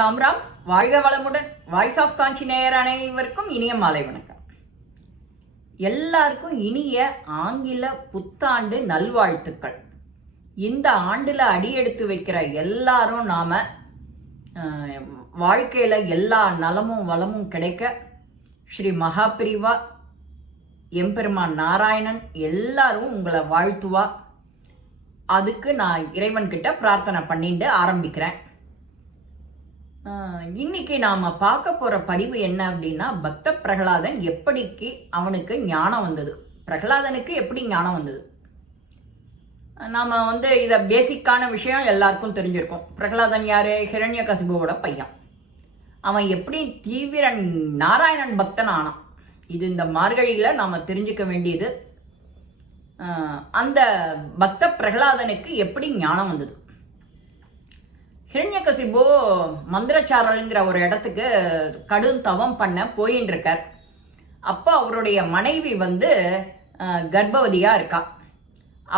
ராம் ராம், வாழ்க வளமுடன். Voice of காஞ்சி நேயர் அனைவருக்கும் இனிய மாலை வணக்கம். எல்லாருக்கும் இனிய ஆங்கில புத்தாண்டு நல்வாழ்த்துக்கள். இந்த ஆண்டுல அடியெடுத்து வைக்கிற எல்லாரும் நாம வாழ்க்கையில எல்லா நலமும் வளமும் கிடைக்க ஸ்ரீ மகாபிரிவா எம்பெருமான் நாராயணன் எல்லாரும் உங்களை வாழ்த்துவா. அதுக்கு நான் இறைவன்கிட்ட பிரார்த்தனை பண்ணிட்டு ஆரம்பிக்கிறேன். இன்னைக்கு நாம பார்க்க போற பதிவு என்ன அப்படின்னா, பக்த பிரகலாதன் எப்படிக்கு அவனுக்கு ஞானம் வந்தது, பிரகலாதனுக்கு எப்படி ஞானம் வந்தது. நாம இத பேசிக்கான விஷயம் எல்லாருக்கும் தெரிஞ்சிருக்கும். பிரகலாதன் யாரு? ஹிரண்யகசிபுவோட பையன். அவன் எப்படி தீவிர நாராயணன் பக்தன் ஆனான், இது இந்த மார்கழியில நாம தெரிஞ்சுக்க வேண்டியது. அந்த பக்த பிரகலாதனுக்கு எப்படி ஞானம் வந்தது? ஹிரண்யகசிபு மந்திரச்சாரல்ங்கிற ஒரு இடத்துக்கு கடும் தவம் பண்ண போயின்னு இருக்கார். அப்போ அவருடைய மனைவி கர்ப்பவதியா இருக்கா.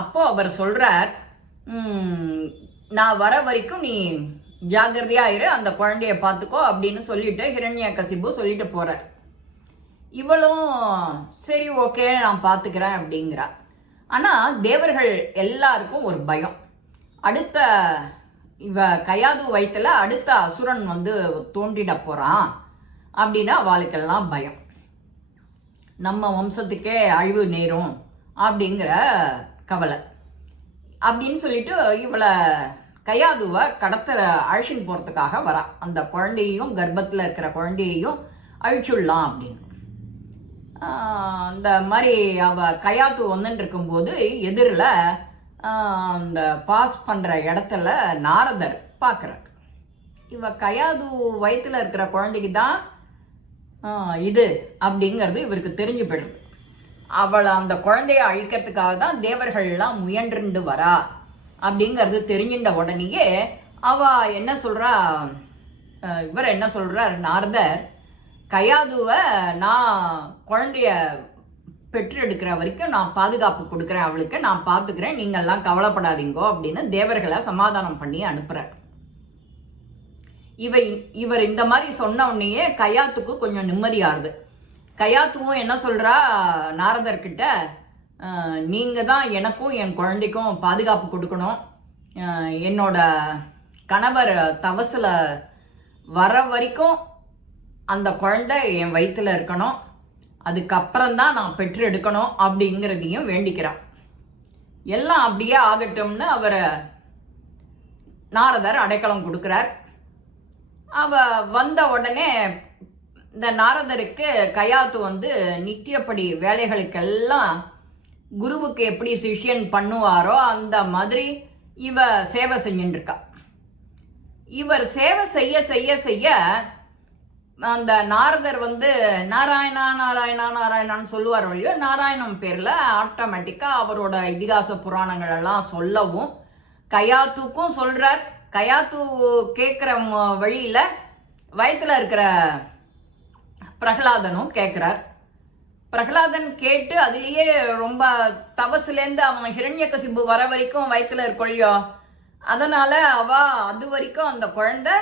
அப்போ அவர் சொல்றார், நான் வர வரைக்கும் நீ ஜாகிரதையா இரு, அந்த குழந்தைய பார்த்துக்கோ அப்படின்னு சொல்லிட்டு ஹிரண்யகசிபு சொல்லிட்டு போறார். இவளும் சரி ஓகே நான் பார்த்துக்கிறேன் அப்படிங்கிறா. ஆனா தேவர்கள் எல்லாருக்கும் ஒரு பயம். அடுத்த இவ கயாது வயிற்றுல அடுத்த அசுரன் தோன்றிட போறான் அப்படின்னா அவளுக்கெல்லாம் பயம். நம்ம வம்சத்துக்கே அழிவு நேரும் அப்படிங்கிற கவலை. அப்படின்னு சொல்லிட்டு இவளை கயாதுவை கடத்தல அழிச்சின்னு போறதுக்காக வரா. அந்த குழந்தையையும் கர்ப்பத்தில் இருக்கிற குழந்தையையும் அழிச்சுடலாம் அப்படின்னு. இந்த மாதிரி அவ கயாத்து வந்துட்டு இருக்கும்போது எதிரில் அந்த பாஸ் பண்ணுற இடத்துல நாரதர் பார்க்குறார். இவ கயாது வயிற்றுல இருக்கிற குழந்தைக்கு தான் இது அப்படிங்கிறது இவருக்கு தெரிஞ்சு போயிடுது. அவளை அந்த குழந்தைய அழிக்கிறதுக்காக தான் தேவர்கள்லாம் முயன்றுண்டு வரா அப்படிங்கிறது தெரிஞ்சின்ற உடனேயே அவ என்ன சொல்றா, இவர் என்ன சொல்றார் நாரதர், கயாதுவை நான் குழந்தைய பெற்றெடுக்கிற வரைக்கும் நான் பாதுகாப்பு கொடுக்குறேன், அவளுக்கு நான் பார்த்துக்கிறேன், நீங்கள்லாம் கவலைப்படாதீங்கோ அப்படின்னு தேவர்களை சமாதானம் பண்ணி அனுப்புறார். இவர் இந்த மாதிரி சொன்ன உடனேயே கயாத்துக்கு கொஞ்சம் நிம்மதியாகுது. கயாத்துவும் என்ன சொல்றா நாரதர்கிட்ட, நீங்க தான் எனக்கும் என் குழந்தைக்கும் பாதுகாப்பு கொடுக்கணும், என்னோட கணவர் தவசுல வர வரைக்கும் அந்த குழந்தை என் வயிற்றுல இருக்கணும், அதுக்கப்புறம்தான் நான் பெற்று எடுக்கணும் அப்படிங்கிறதையும் வேண்டிக்கிறான். எல்லாம் அப்படியே ஆகட்டும்னு அவரை நாரதர் அடைக்கலம் கொடுக்கிறார். அவ வந்த உடனே இந்த நாரதருக்கு கயாத்து நித்தியப்படி வேலைகளுக்கெல்லாம் குருவுக்கு எப்படி சிஷ்யன் பண்ணுவாரோ அந்த மாதிரி இவ சேவை செஞ்சுட்டு இருக்கா. இவர் சேவை செய்ய செய்ய செய்ய அந்த நாரதர் நாராயணா நாராயணா நாராயணான்னு சொல்லுவார் வழியோ, நாராயணன் பேர்ல ஆட்டோமேட்டிக்கா அவரோட இதிகாச புராணங்கள் எல்லாம் சொல்லவும் கயாத்துக்கும் சொல்றார். கயாத்து கேட்குற வழியில வயிற்றுல இருக்கிற பிரகலாதனும் கேட்கிறார். பிரகலாதன் கேட்டு அதுலேயே ரொம்ப தவசுலேருந்து அவன் ஹிரண்யகசிபு வர வரைக்கும் வயிற்றுல இருக்கொழியோ, அதனால அவ அது வரைக்கும் அந்த குழந்தை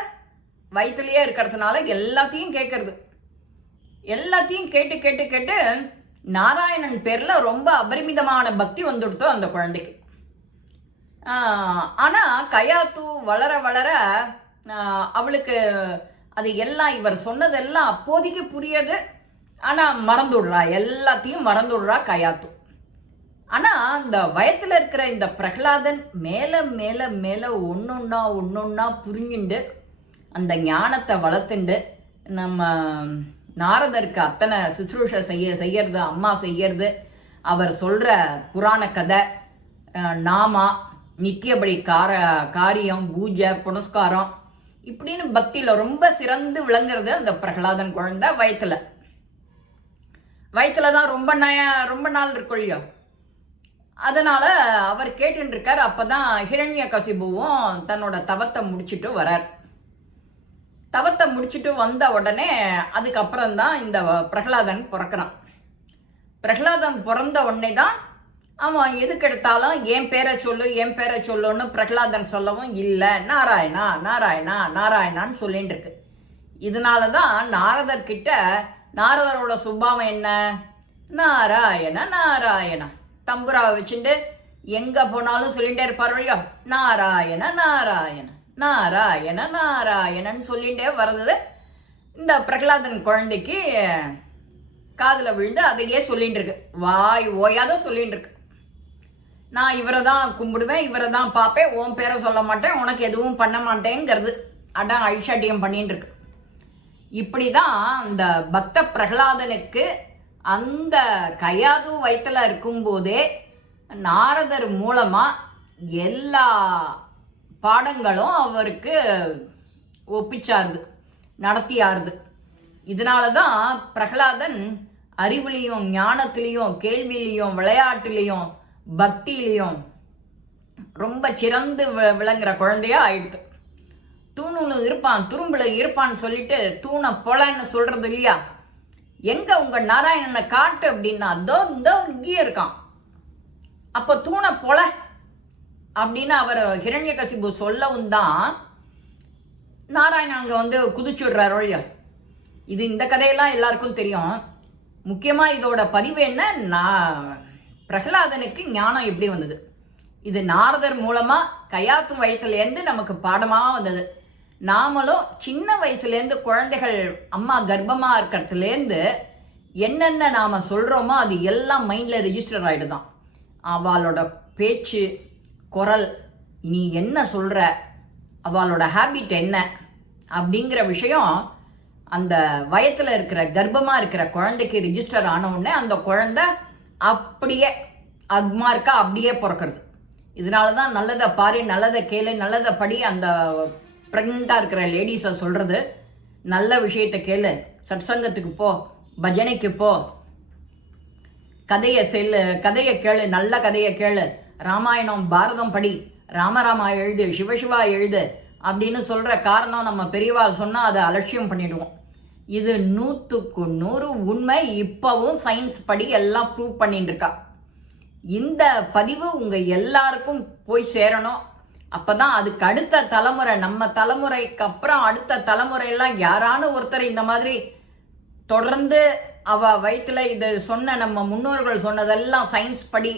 வயிற்றுலயே இருக்கிறதுனால எல்லாத்தையும் கேட்கறது. எல்லாத்தையும் கேட்டு கேட்டு கேட்டு நாராயணன் பேர்ல ரொம்ப அபரிமிதமான பக்தி வந்துடுத்தோ அந்த குழந்தைக்கு. ஆனா கயாத்து வளர வளர அவளுக்கு அது எல்லாம் இவர் சொன்னதெல்லாம் அப்போதைக்கு புரியுது. ஆனா மறந்துடுறா, எல்லாத்தையும் மறந்துடுறா கயாத்து. ஆனா இந்த வயத்துல இருக்கிற இந்த பிரகலாதன் மேல மேல மேல ஒன்னொன்னா புரிஞ்சுண்டு அந்த ஞானத்தை வளர்த்துண்டு நம்ம நாரதருக்கு அத்தனை சுற்றுஷ செய்யறது, அம்மா செய்யறது, அவர் சொல்ற புராண கதை, நாமா, நித்தியபடி காரியம், பூஜை, புனஸ்காரம் இப்படின்னு பக்தியில ரொம்ப சிறந்து விளங்குறது அந்த பிரகலாதன் குழந்தை வயிற்றுல தான் ரொம்ப நாள் இருக்கொழியோ. அதனால அவர் கேட்டுட்டு இருக்கார். அப்பதான் ஹிரண்யகசிபுவும் தன்னோட தவத்தை முடிச்சுட்டு வரார். தவத்தை முடிச்சுட்டு வந்த உடனே அதுக்கப்புறம் தான் இந்த பிரகலாதன் பிறக்கிறான். பிரகலாதன் பிறந்த உடனே தான் அவன் எதுக்கு எடுத்தாலும் என் பேரை சொல்லு என் பேரை சொல்லுன்னு பிரகலாதன் சொல்லவும் இல்லை, நாராயணா நாராயணா நாராயணான்னு சொல்லிட்டு இருக்கு. இதனால தான் நாரதர்கிட்ட நாரதரோட சுபாவம் என்ன, நாராயண நாராயண தம்புராவை வச்சுட்டு எங்க போனாலும் சொல்லிட்டே இருப்பார் வழியோ, நாராயண நாராயண நாராயண நாராயணன்னு சொல்லிட்டே வர்றது இந்த பிரகலாதன் குழந்தைக்கு காதில் விழுந்து அதையே சொல்லிட்டு இருக்கு, வாய் ஓயாத சொல்லிட்டு இருக்கு. நான் இவரை தான் கும்பிடுவேன், இவரை தான் பார்ப்பேன், உன் பேரை சொல்ல மாட்டேன், உனக்கு எதுவும் பண்ண மாட்டேங்கிறது அதான் அழிச்சாட்டியம் பண்ணிட்டு இருக்கு. இப்படிதான் அந்த பக்த பிரகலாதனுக்கு அந்த கயாது வயிற்றுல இருக்கும்போதே நாரதர் மூலமா எல்லா பாடங்களும் அவருக்கு ஒப்பிச்சாருது, நடத்தியாருது. இதனால தான் பிரகலாதன் அறிவுலையும் ஞானத்திலையும் கேள்வியிலையும் விளையாட்டுலையும் பக்தியிலையும் ரொம்ப சிறந்து விளங்குற குழந்தையா ஆயிடுது. தூணுன்னு இருப்பான் துரும்புல இருப்பான்னு சொல்லிட்டு தூணை பொலன்னு சொல்றது இல்லையா, எங்க உங்க நாராயணனை காட்டு அப்படின்னா அதோ இந்த இங்கேயே இருக்கான். அப்போ தூணை பொல அப்படின்னு அவர் ஹிரண்யகசிபு சொல்லவும் தான் நாராயணன் அங்கே வந்து குதிச்சுடுறாரு இல்லையா. இது இந்த கதையெல்லாம் எல்லாருக்கும் தெரியும். முக்கியமாக இதோட பதிவு என்ன, பிரகலாதனுக்கு ஞானம் எப்படி வந்தது, இது நாரதர் மூலமாக கயாத்து வயசுலேருந்து நமக்கு பாடமாக வந்தது. நாமளும் சின்ன வயசுலேருந்து குழந்தைகள் அம்மா கர்ப்பமாக இருக்கிறதுலேருந்து என்னென்ன நாம் சொல்கிறோமோ அது எல்லாம் மைண்டில் ரிஜிஸ்டர் ஆகிடுதான். அவளோட பேச்சு குரல், நீ என்ன சொல்கிற, அவளோட ஹேபிட் என்ன அப்படிங்கிற விஷயம் அந்த வயத்தில் இருக்கிற கர்ப்பமாக இருக்கிற குழந்தைக்கு ரிஜிஸ்டர் ஆனவுடனே அந்த குழந்தை அப்படியே அக்மார்க்கா அப்படியே பிறக்கிறது. இதனால தான் நல்லதை பாரு, நல்லதை கேளு, நல்லதை படி அந்த ப்ரெக்னெண்ட்டாக இருக்கிற லேடிஸை சொல்கிறது, நல்ல விஷயத்தை கேளு, சத்சங்கத்துக்கு போ, பஜனைக்கு போ, கதையை கேளு, நல்ல கதையை கேளு, ராமாயணம் பாரதம் படி, ராமராமா எழுது, சிவசிவா எழுது அப்படின்னு சொல்கிற காரணம் நம்ம பெரியவா சொன்னால் அதை அலட்சியம் பண்ணிடுவோம். இது 100க்கு 100 உண்மை. இப்போவும் சயின்ஸ் படி எல்லாம் ப்ரூவ் பண்ணிட்டு இருக்கா. இந்த பதிவு உங்கள் எல்லாருக்கும் போய் சேரணும். அப்போ தான் அதுக்கு அடுத்த தலைமுறை, நம்ம தலைமுறைக்கு அப்புறம் அடுத்த தலைமுறையெல்லாம் யாரானு ஒருத்தர் இந்த மாதிரி தொடர்ந்து வயிற்றுல இது சொன்ன நம்ம முன்னோர்கள் சொன்னதெல்லாம் சயின்ஸ் படி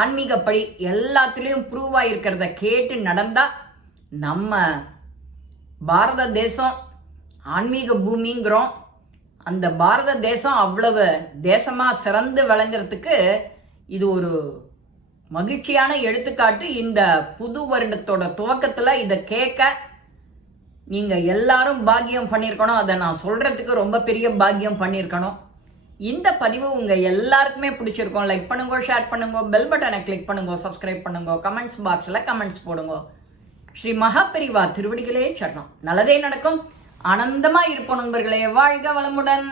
ஆன்மீகப்படி எல்லாத்துலேயும் ப்ரூவ் ஆகிருக்கிறத கேட்டு நடந்தால் நம்ம பாரத தேசம் ஆன்மீக பூமிங்கிறோம். அந்த பாரத தேசம் அவ்வளவு தேசமாக சிறந்து விளங்குறதுக்கு இது ஒரு மகிழ்ச்சியான எடுத்துக்காட்டு. இந்த புது வருடத்தோட துவக்கத்தில் இதை கேட்க நீங்கள் எல்லாரும் பாக்கியம் பண்ணியிருக்கணும். அதை நான் சொல்கிறதுக்கு ரொம்ப பெரிய பாக்கியம் பண்ணியிருக்கணும். இந்த பதிவு உங்கள் எல்லாருக்குமே பிடிச்சிருக்கோம். லைக் பண்ணுங்க, ஷேர் பண்ணுங்க, பெல் பட்டனை கிளிக் பண்ணுங்க, சப்ஸ்கிரைப் பண்ணுங்க, கமெண்ட்ஸ் பாக்ஸில் கமெண்ட்ஸ் போடுங்க. ஸ்ரீ மகாபெரிவா திருவடிகளே சரணம். நல்லதே நடக்கும். ஆனந்தமாக இருப்போம் நண்பர்களே. வாழ்க வளமுடன்.